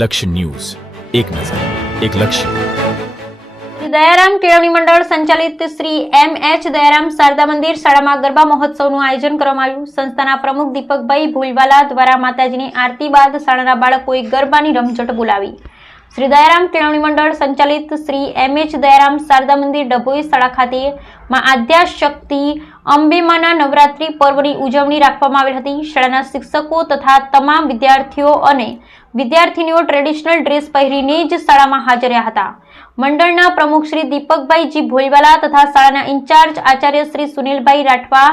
લક્ષ્ય ન્યૂઝ, એક નજર, એક લક્ષ્ય. દયારામ કેળવણી મંડળ સંચાલિત શ્રી એમ.એચ. દયારામ શારદા મંદિર શાળામાં ગરબા મહોત્સવનું આયોજન કરવામાં આવ્યું. સંસ્થાના પ્રમુખ દીપકભાઈ ભૂલવાલા દ્વારા માતાજીની આરતી બાદ શાળાના બાળકોએ ગરબાની રમઝટ બોલાવી. શ્રી દયારામ કેળવણી મંડળ સંચાલિત શ્રી એમ.એચ. દયારામ શારદા મંદિર ડભોઈ શાળા ખાતે માં આદ્યાશક્તિ અંબેમાના નવરાત્રી પર્વની ઉજવણી રાખવામાં આવેલ હતી. શાળાના શિક્ષકો તથા તમામ વિદ્યાર્થીઓ અને વિદ્યાર્થીનીઓ ટ્રેડિશનલ ડ્રેસ પહેરીને જ શાળામાં હાજર રહ્યા હતા. મંડળના પ્રમુખ શ્રી દીપકભાઈ ભોલવાલા તથા શાળાના ઇન્ચાર્જ આચાર્ય શ્રી સુનિલભાઈ રાઠવા,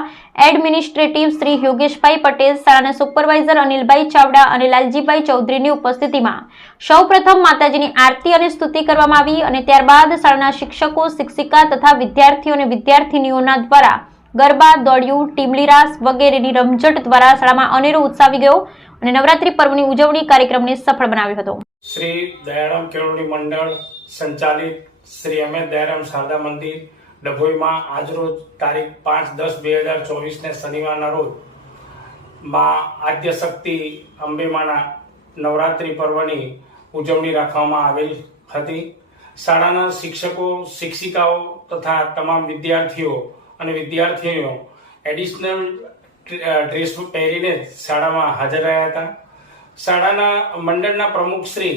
એડમિનિસ્ટ્રેટિવ શ્રી યોગેશભાઈ પટેલ, શાળાના સુપરવાઇઝર અનિલભાઈ ચાવડા અને લાલજીભાઈ ચૌધરીની ઉપસ્થિતિમાં સૌપ્રથમ માતાજીની આરતી અને સ્તુતિ કરવામાં આવી અને ત્યારબાદ શાળાના શિક્ષકો, શિક્ષિકા તથા વિદ્યાર્થીઓ અને વિદ્યાર્થીનીઓના દ્વારા ગરબા, દોડ્યું, ટીમલી રાસ વગેરેની રમઝટ દ્વારા શાળામાં અનેરો ઉત્સાહ આવી ગયો અને નવરાત્રી પર્વની ઉજવણી કાર્યક્રમને સફળ બનાવ્યો હતો. શ્રી દયારામ કેળવણી મંડળ સંચાલિત શ્રી એમ.એચ. દયારામ શારદા મંદિર ડભોઈમાં આજરોજ તારીખ 5/10/2024 શનિવારના રોજ માં આદ્યશક્તિ અંબેમાના નવરાત્રી પર્વની ઉજવણી રાખવામાં આવેલ હતી. શાળાના શિક્ષકો, શિક્ષિકાઓ તથા તમામ વિદ્યાર્થીઓ અને વિદ્યાર્થીનીઓ એડિશનલ ડ્રેસ પહેરીને શાળામાં હાજર રહ્યા હતા. શાળાના મંડળના પ્રમુખ શ્રી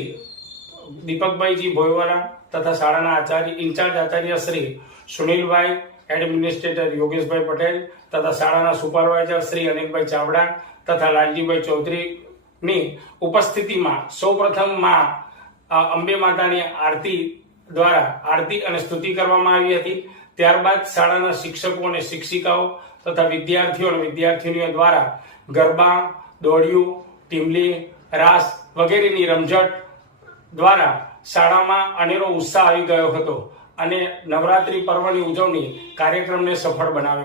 દીપકભાઈ ભોયવાલા તથા શાળાના ઇન્ચાર્જ આચાર્ય શ્રી સુનિલભાઈ, એડમિનિસ્ટ્રેટર યોગેશભાઈ પટેલ તથા શાળાના સુપરવાઇઝર શ્રી અનિલભાઈ ચાવડા તથા લાલજીભાઈ ચૌધરીની ઉપસ્થિતિમાં સૌપ્રથમ માં અંબે માતાની આરતી દ્વારા આરતી અને સ્તુતિ કરવામાં આવી હતી. ત્યારબાદ શાળાના શિક્ષકો અને શિક્ષિકાઓ તથા વિદ્યાર્થીઓ અને વિદ્યાર્થીનીઓ દ્વારા ગરબા, દોડ્યું, ટીમલી, રાસ વગેરેની રમઝટ દ્વારા શાળામાં અનેરો ઉત્સાહ આવી ગયો હતો અને નવરાત્રી પર્વની ઉજવણી કાર્યક્રમને સફળ બનાવ્યો.